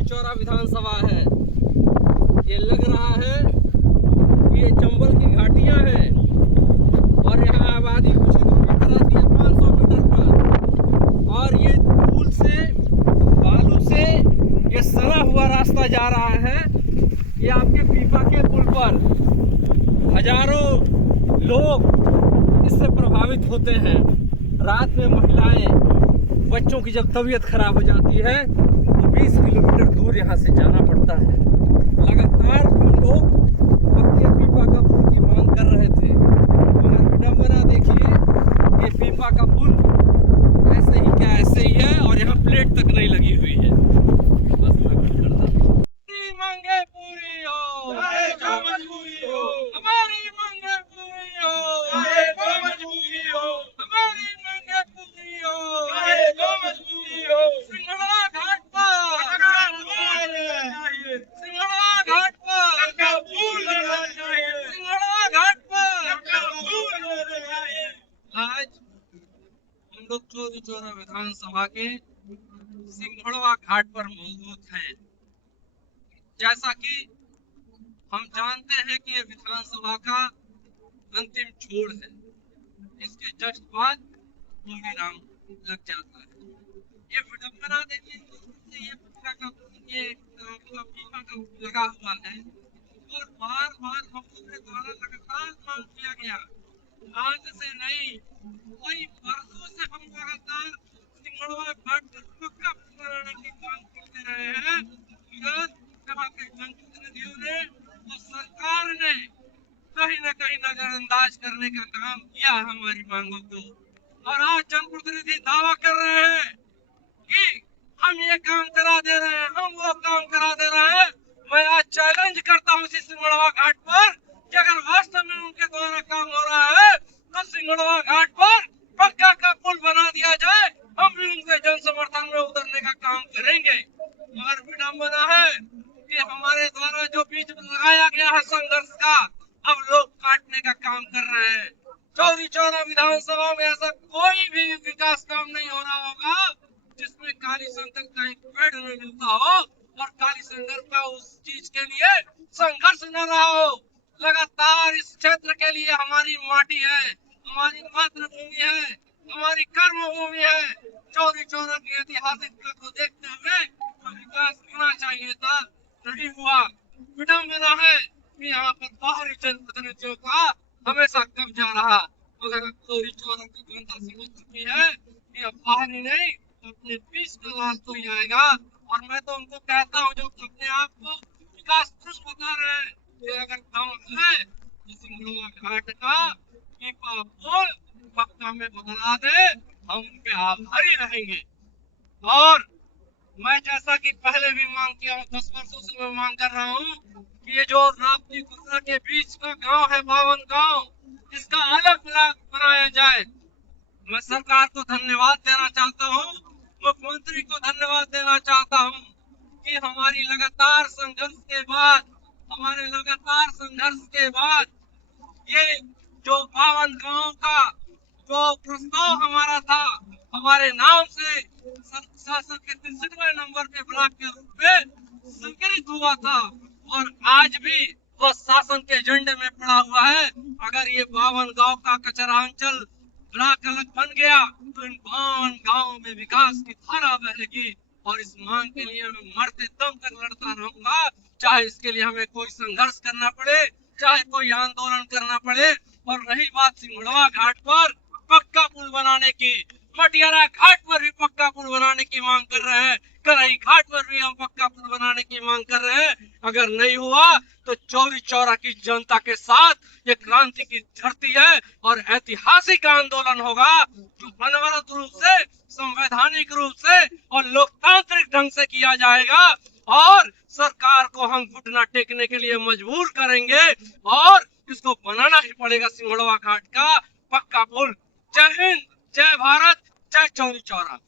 चौरी चौरा विधानसभा है। ये लग रहा है कि ये चंबल की घाटियां हैं और यहाँ आबादी कुछ ही दूरी पर आती है 500 मीटर पर, और ये पुल से बालू से ये सना हुआ रास्ता जा रहा है। ये आपके पीपा के पुल पर हजारों लोग इससे प्रभावित होते हैं। रात में महिलाएं, बच्चों की जब तबीयत खराब हो जाती है तो 20 किलोमीटर दूर यहाँ से जाना पड़ता है। लगातार हम लोग पक्के पीपा का पुल की मांग कर रहे थे, मगर विडंबना देखिए, ये पीपा का पुल ऐसे ही क्या ऐसे ही है और यहाँ प्लेट तक नहीं लगी हुई है। बस मैं कुछ करता मांगे पूरी हो, चाहे जो मजबूरी हो, हमारी मांगे पूरी हो, चाहे जो मजबूरी हो, हमारी मांगे पूरी हो, चाहे जो मजबूरी हो। सिंगड़ा घाट पर सिंगड़ा घाट पर पुल लगना चाहिए, सिंगड़ा घाट पर पुल लगना चाहिए। आज हम लोग चौरी चौरा विधानसभा के सिंगड़वा घाट पर मौजूद हैं। जैसा कि हम जानते हैं कि ये विधानसभा का अंतिम छोड़ है, इसके जस्ट बाद राम लग जाता है। ये विडंबना देखिए, ये पीपा का लगा हुआ है और बार बार हम लोगों द्वारा लगातार मांग किया गया। आज से नहीं, कई वर्षों से हम लगातार सिंगड़वा घाट पर पक्का बनाने की मांग करते रहे हैं, मगर सभा के जनप्रतिनिधियों ने और सरकार ने कहीं न कहीं नजरअंदाज करने का काम किया हमारी मांगों को। और आज जनप्रतिनिधि दावा कर रहे हैं कि हम ये काम करा दे रहे हैं, हम वो काम करा दे रहे हैं। मैं आज चैलेंज करता हूँ इसी सिंगड़वा घाट पर कि अगर वास्तव में उनके द्वारा काम हो रहा है तो सिंगड़वा घाट पर पक्का का पुल बना दिया जाए, हम भी उनके जन समर्थन में उतरने का काम करेंगे। मगर विडंबना है कि हमारे द्वारा जो बीज लगाया गया है संघर्ष का, अब लोग काटने का काम कर रहे हैं। चौरी चौरा विधानसभा में ऐसा कोई भी विकास काम नहीं हो रहा होगा जिसमें काली संघर्ष का एक पेड़ न मिलता हो और काली संघर्ष का उस चीज के लिए संघर्ष न रहा हो। लगातार इस क्षेत्र के लिए हमारी माटी है, हमारी मातृभूमि है, हमारी कर्म भूमि है। चौरी चौरा की ऐतिहासिकता को देखते हुए विकास होना चाहिए था, नहीं हुआ। विडंबना है कि यहाँ पर बाहरी जनप्रतिनिधियों का हमेशा कब्जा रहा, मगर चौरी चौरा की जनता समझ चुकी है कि अब बाहरी नहीं, अपने बीच का राज तो ही आएगा। और मैं तो उनको कहता हूँ जो अपने आप को विकास पुरुष बता रहे हैं, ये अगर काम है तो सिंगड़वा घाट का पीपा पुल पक्का में बदला दे, हम उनके आभारी रहेंगे। और मैं जैसा कि पहले भी मांग किया हूँ, 10 वर्षों से मैं मांग कर रहा हूँ कि ये जो राप्ती गुर्रा के बीच का गांव है, 52 गांव, इसका अलग बनाया जाए। मैं सरकार को धन्यवाद देना चाहता हूँ, मुख्यमंत्री को धन्यवाद देना चाहता हूँ कि हमारी लगातार संघर्ष के बाद ये जो 52 गांव का जो प्रस्ताव हमारा था, हमारे नाम से शासन के 63वें नंबर के ब्लॉक के रूप में स्वीकृत हुआ था और आज भी वह शासन के एजेंडे में पड़ा हुआ है। अगर ये 52 गांव का कचरा अंचल ब्लॉक अलग बन गया तो इन 52 गांव में विकास की धारा बहेगी और इस मांग के लिए मैं मरते दम तक लड़ता रहूंगा, चाहे इसके लिए हमें कोई संघर्ष करना पड़े, चाहे कोई आंदोलन करना पड़े। और रही बात सिंगड़वा घाट पर पक्का पुल बनाने की, मटियारा घाट पर भी पक्का पुल बनाने की मांग कर रहे हैं, करही घाट पर भी हम पक्का पुल बनाने की मांग कर रहे हैं। अगर नहीं हुआ तो चौरी चौरा की जनता के साथ ये क्रांति की धरती है और ऐतिहासिक आंदोलन होगा जो अनवरत रूप से, संवैधानिक रूप से और लोकतांत्रिक ढंग से किया जाएगा और सरकार को हम घुटना टेकने के लिए मजबूर करेंगे और इसको बनाना ही पड़ेगा सिंगड़वा घाट का पक्का पुल। जय हिंद, जय भारत, जय चौरी चौरा।